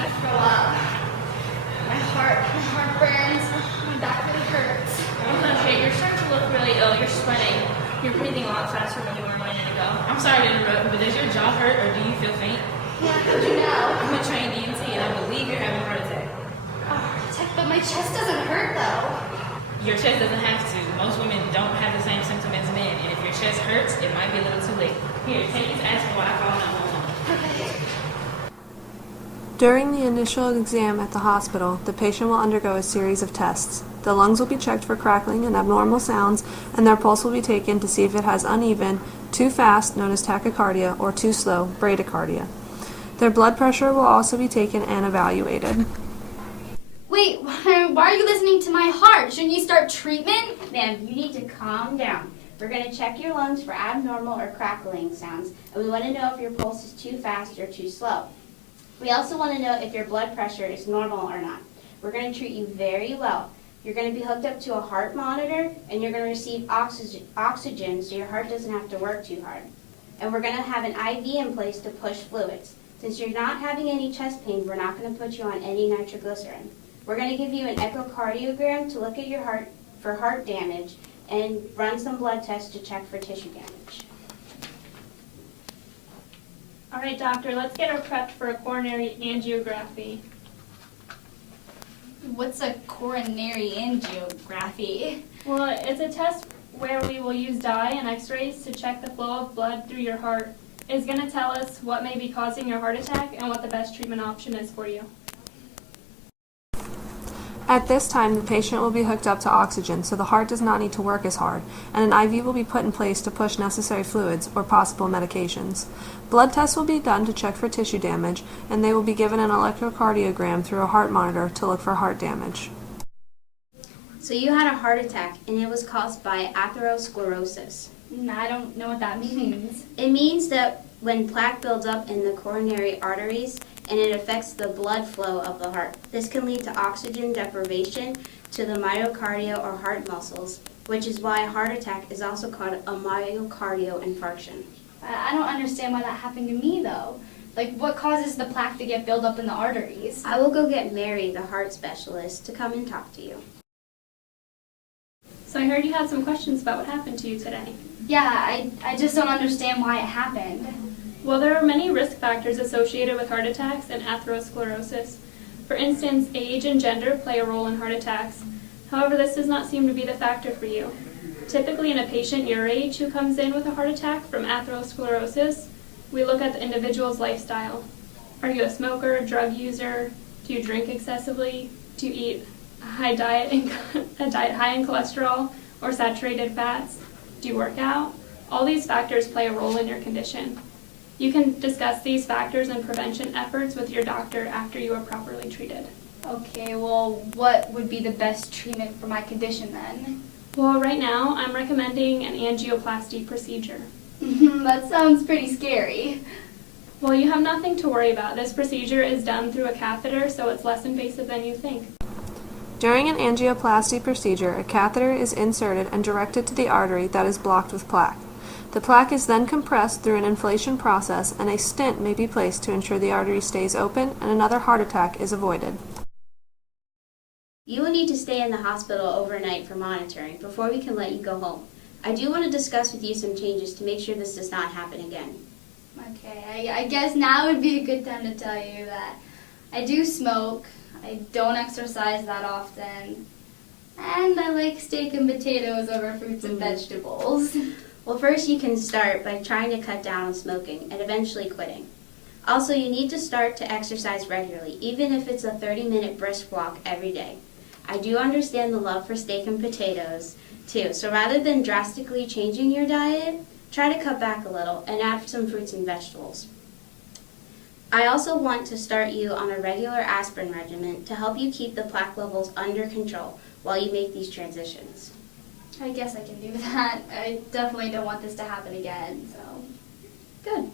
chest for a while. My heart burns. My back really hurts. Okay, you're starting to look really ill. You're sweating. You're breathing a lot faster than you were a minute ago. I'm sorry to interrupt, but does your jaw hurt or do you feel faint? Yeah, how'd you know? I'm a trained ENT and I believe you're having a heart attack. A heart attack, but my chest doesn't hurt though. Your chest doesn't have to. Most women don't have the same symptom as men, and if your chest hurts, it might be a little too late. Here, take this aspirin while I call 911. Okay. During the initial exam at the hospital, the patient will undergo a series of tests. The lungs will be checked for crackling and abnormal sounds, and their pulse will be taken to see if it has uneven, too fast, known as tachycardia, or too slow, bradycardia. Their blood pressure will also be taken and evaluated. Wait, why are you listening to my heart? Shouldn't you start treatment? Ma'am, you need to calm down. We're going to check your lungs for abnormal or crackling sounds, and we want to know if your pulse is too fast or too slow. We also want to know if your blood pressure is normal or not. We're going to treat you very well. You're going to be hooked up to a heart monitor, and you're going to receive oxygen so your heart doesn't have to work too hard. And we're going to have an IV in place to push fluids. Since you're not having any chest pain, we're not going to put you on any nitroglycerin. We're going to give you an echocardiogram to look at your heart for heart damage and run some blood tests to check for tissue damage. All right, doctor, let's get her prepped for a coronary angiography. What's a coronary angiography? Well, it's a test where we will use dye and x-rays to check the flow of blood through your heart. It's going to tell us what may be causing your heart attack and what the best treatment option is for you. At this time, the patient will be hooked up to oxygen, so the heart does not need to work as hard, and an IV will be put in place to push necessary fluids or possible medications. Blood tests will be done to check for tissue damage, and they will be given an electrocardiogram through a heart monitor to look for heart damage. So you had a heart attack, and it was caused by atherosclerosis. I don't know what that means. It means that when plaque builds up in the coronary arteries, and it affects the blood flow of the heart. This can lead to oxygen deprivation to the myocardial or heart muscles, which is why a heart attack is also called a myocardial infarction. I don't understand why that happened to me though. Like, what causes the plaque to get built up in the arteries? I will go get Mary, the heart specialist, to come and talk to you. So I heard you had some questions about what happened to you today. Yeah, I just don't understand why it happened. Well, there are many risk factors associated with heart attacks and atherosclerosis. For instance, age and gender play a role in heart attacks. However, this does not seem to be the factor for you. Typically, in a patient your age who comes in with a heart attack from atherosclerosis, we look at the individual's lifestyle. Are you a smoker, a drug user? Do you drink excessively? Do you eat a diet high in cholesterol or saturated fats? Do you work out? All these factors play a role in your condition. You can discuss these factors and prevention efforts with your doctor after you are properly treated. Okay, well, what would be the best treatment for my condition then? Well, right now, I'm recommending an angioplasty procedure. That sounds pretty scary. Well, you have nothing to worry about. This procedure is done through a catheter, so it's less invasive than you think. During an angioplasty procedure, a catheter is inserted and directed to the artery that is blocked with plaque. The plaque is then compressed through an inflation process, and a stent may be placed to ensure the artery stays open and another heart attack is avoided. You will need to stay in the hospital overnight for monitoring before we can let you go home. I do want to discuss with you some changes to make sure this does not happen again. Okay, I guess now would be a good time to tell you that I do smoke, I don't exercise that often, and I like steak and potatoes over fruits and vegetables. Well, first you can start by trying to cut down on smoking and eventually quitting. Also, you need to start to exercise regularly, even if it's a 30-minute brisk walk every day. I do understand the love for steak and potatoes, too, so rather than drastically changing your diet, try to cut back a little and add some fruits and vegetables. I also want to start you on a regular aspirin regimen to help you keep the plaque levels under control while you make these transitions. I guess I can do that. I definitely don't want this to happen again, so good.